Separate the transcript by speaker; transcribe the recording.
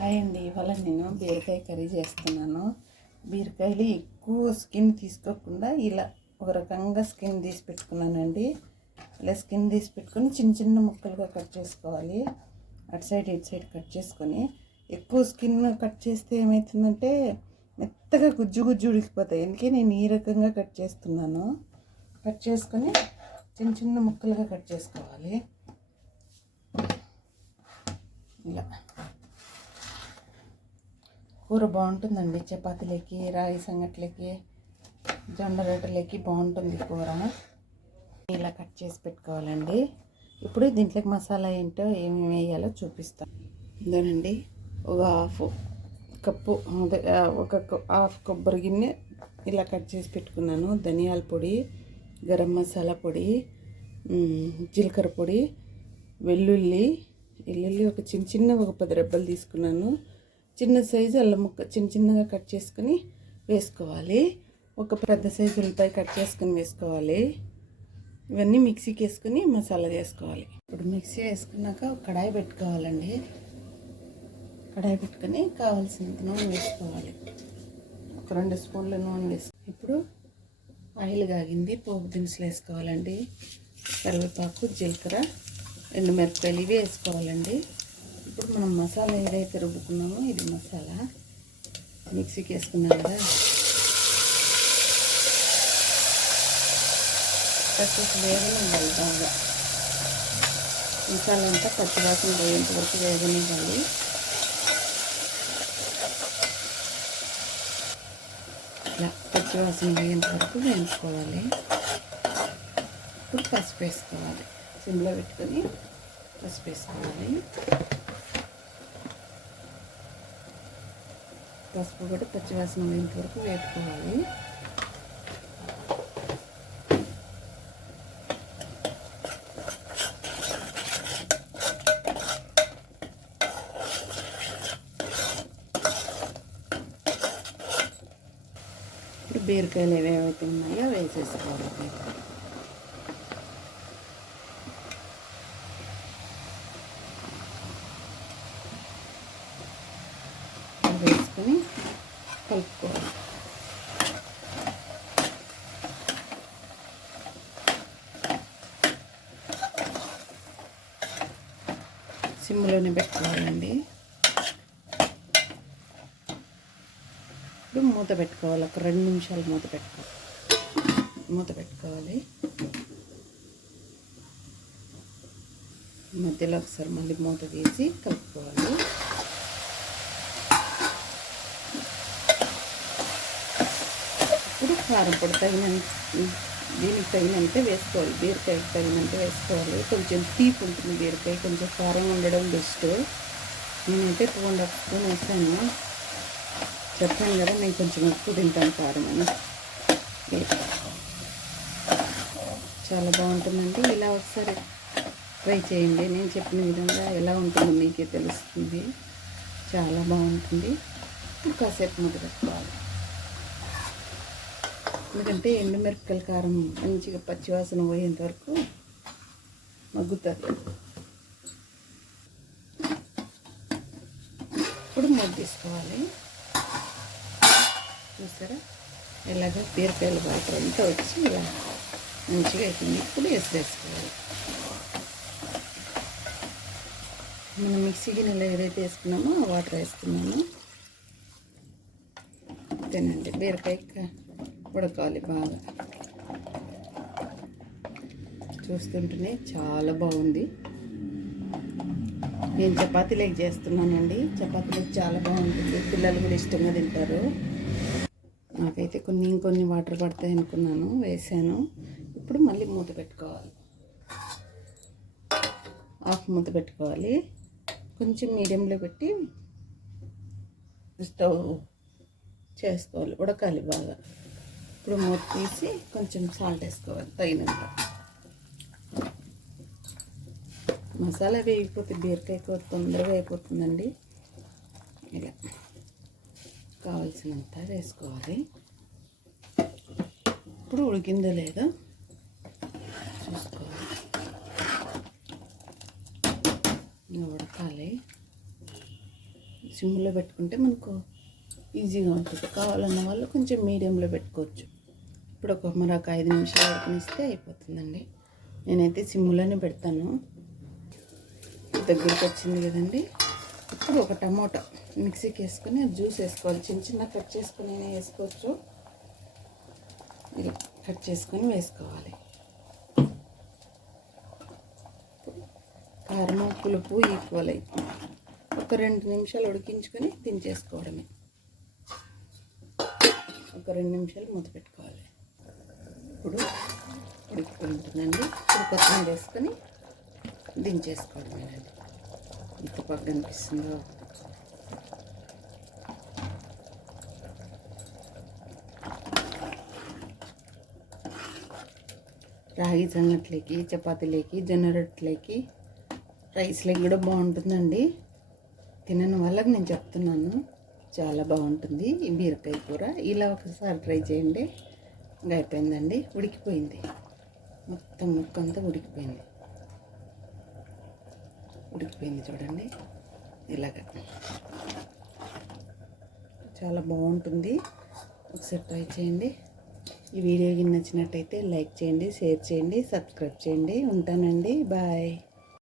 Speaker 1: Hi అండి ఇవాళ నేను బీరకాయ కర్రీ చేస్తున్నాను. బీరకాయలు ఎక్కువ స్కిన్ తీసుకోకుండా ఇలా ఒక రకంగా స్కిన్ తీసి పెట్టుకున్నానండి. ఇలా స్కిన్ తీసి పెట్టుకొని చిన్న చిన్న ముక్కలుగా కట్ చేసుకోవాలి. అటు సైడ్ ఇటు సైడ్ కట్ చేసుకొని. ఎక్కువ స్కిన్ కట్ చేస్తే ఏమవుతుందంటే మెత్తగా గుజ్జు గుజ్జు ఉడికిపోతాయి. అందుకే నేను ఈ రకంగా కట్ చేస్తున్నాను. కట్ చేసుకొని చిన్న చిన్న ముక్కలుగా కట్ చేసుకోవాలి. ఇలా. కూర బాగుంటుందండి. చపాతీలకి రాగి సంగట్లకి జొండ రొట్టెలకి బాగుంటుంది కూర. ఇలా కట్ చేసి పెట్టుకోవాలండి. ఇప్పుడు దీంట్లోకి మసాలా ఏంటో ఏమేమి వేయాలో చూపిస్తాను ఇదేనండి. ఒక హాఫ్ కప్పు అదే ఒక హాఫ్ కొబ్బరి గిన్నె ఇలా కట్ చేసి పెట్టుకున్నాను. ధనియాల పొడి గరం మసాలా పొడి జీలకర్ర పొడి వెల్లుల్లి వెల్లుల్లి ఒక చిన్న చిన్న ఒక పది రెబ్బలు తీసుకున్నాను. చిన్న సైజు అల్లం ముక్క చిన్న చిన్నగా కట్ చేసుకుని వేసుకోవాలి. ఒక పెద్ద సైజు ఉల్లిపాయ కట్ చేసుకుని వేసుకోవాలి. ఇవన్నీ మిక్సీకి వేసుకుని మసాలా చేసుకోవాలి. ఇప్పుడు మిక్సీ వేసుకున్నాక ఒక కడాయి పెట్టుకోవాలండి. కడాయి పెట్టుకొని కావాల్సినంత నూనె వేసుకోవాలి. ఒక రెండు స్పూన్ల నూనె వేసి ఇప్పుడు ఆయిల్ కాగింది పోపు దినుసులు వేసుకోవాలండి. కరివేపాకు జీలకర్ర ఎండు మిరపకాయలు ఇవి వేసుకోవాలండి. ఇప్పుడు మనం మసాలా ఏదైతే రుబ్బుకున్నామో ఇది మసాలా. మిక్సీకి వేసుకున్నాం కదా. కాసేపు వేగనివ్వాలి బాగా మసాలా అంతా పచ్చివాసన పోయేంత వరకు వేగనివ్వాలి ఇలా పచ్చివాసన పోయేంత వరకు వేయించుకోవాలి. ఇప్పుడు పసుపు వేసుకోవాలి. సిమ్లో పెట్టుకొని పసుపు వేసుకోవాలి. పసుపు కూడా పచ్చివాసన పోయేంత వరకు వేపుకోవాలి. ఇప్పుడు బీరకాయలు ఏవేవైతే ఉన్నాయో వేసేసుకోవాలి వేసుకొని కలుపుకోవాలి సిమ్లోనే పెట్టుకోవాలండి. ఇప్పుడు మూత పెట్టుకోవాలి. ఒక రెండు నిమిషాలు మూత పెట్టుకోవాలి మూత పెట్టుకోవాలి. మధ్యలో ఒకసారి మళ్ళీ మూత తీసి కలుపుకోవాలి. ఇప్పుడు కారం పొడి తగినంత దీనికి తగినంత వేసుకోవాలి బీరకాయకి తగినంత వేసుకోవాలి. కొంచెం తీపి ఉంటుంది బీరకాయ కొంచెం కారం ఉండడం బెస్ట్. నేనైతే టూ అండ్ హాఫ్ స్పూన్ వేసాను. చెప్పాను కదా నేను కొంచెం ఎక్కువ తింటాను కారం అని. చాలా బాగుంటుందండి. ఇలా ఒకసారి ట్రై చేయండి. నేను చెప్పిన విధంగా ఎలా ఉంటుందో మీకే తెలుస్తుంది. చాలా బాగుంటుంది. కాసేపు మూత పెట్టుకోవాలి ఎందుకంటే ఎండుమిరపకాయల కారం మంచిగా పచ్చివాసన పోయేంత వరకు మగ్గుతుంది. ఇప్పుడు మూడు తీసుకోవాలి. చూసారా? ఇలాగ బీరకాయల వాటర్ అంతా వచ్చి ఇలా మంచిగా అవుతుంది ఇప్పుడు వేసేసుకోవాలి. మనం మిక్సీ గిన్నెలో ఏదైతే వేసుకున్నామో ఆ వాటర్ వేసుకున్నాము. తినండి. బీరకాయ క- ఉడకాలి బాగా. చూస్తుంటేనే చాలా బాగుంది. నేను చపాతీలోకి చేస్తున్నానండి. చపాతీలోకి చాలా బాగుంటుంది. పిల్లలు కూడా ఇష్టంగా తింటారు. నాకైతే కొన్ని ఇంకొన్ని వాటర్ పడతాయి అనుకున్నాను వేసాను. ఇప్పుడు మళ్ళీ మూత పెట్టుకోవాలి. హాఫ్ మూత పెట్టుకోవాలి. కొంచెం మీడియంలో పెట్టి స్టవ్ చేసుకోవాలి. ఉడకాలి బాగా. ఇప్పుడు మూత తీసి కొంచెం సాల్ట్ వేసుకోవాలి తగినంత. మసాలా వేయకపోతే బీరకాయ కూర తొందరగా అయిపోతుందండి. ఇలా కావాల్సినంత వేసుకోవాలి. ఇప్పుడు ఉడికిందో లేదో చూసుకోవాలి. ఉడకాలి. సిమ్లో పెట్టుకుంటే మనకు ఈజీగా ఉంటుంది. కావాలన్న వాళ్ళు కొంచెం మీడియంలో పెట్టుకోవచ్చు. ఇప్పుడు ఒక మరొక ఐదు నిమిషాలు ఉడకనిస్తే అయిపోతుందండి. నేనైతే సిమ్లోనే పెడతాను. దగ్గరికి వచ్చింది కదండి. ఇప్పుడు ఒక టమోటా మిక్సీకి వేసుకొని జ్యూస్ వేసుకోవాలి. చిన్న చిన్న కట్ చేసుకుని వేసుకోవచ్చు. ఇలా కట్ చేసుకొని వేసుకోవాలి. కారం పులుపు ఈక్వల్ అవుతుంది. ఒక రెండు నిమిషాలు ఉడికించుకొని దించేసుకోవడమే ఒక రెండు నిమిషాలు మూత పెట్టుకోవాలి. ఇప్పుడు ఉడికిపోయి ఇప్పుడు కొత్తిమీర వేసుకొని దించేసుకోవడమేనండి ఇంత పక్క కనిపిస్తుందో? రాగి సంగట్లకి చపాతీలకి జొన్న రొట్టెలకి రైస్లకి కూడా బాగుంటుందండి. తినని వాళ్ళకి నేను చెప్తున్నాను. చాలా బాగుంటుంది. ఈ బీరకాయ కూర. ఇలా ఒకసారి ట్రై చేయండి. ఇంకా అయిపోయిందండి. ఉడికిపోయింది. మొత్తం ముక్కంతా ఉడికిపోయింది. ఉడికిపోయింది చూడండి. ఇలాగ. చాలా బాగుంటుంది. ఒకసారి ట్రై చేయండి. ఈ వీడియో నచ్చినట్టయితే లైక్ చేయండి షేర్ చేయండి సబ్స్క్రైబ్ చేయండి. ఉంటానండి. బాయ్.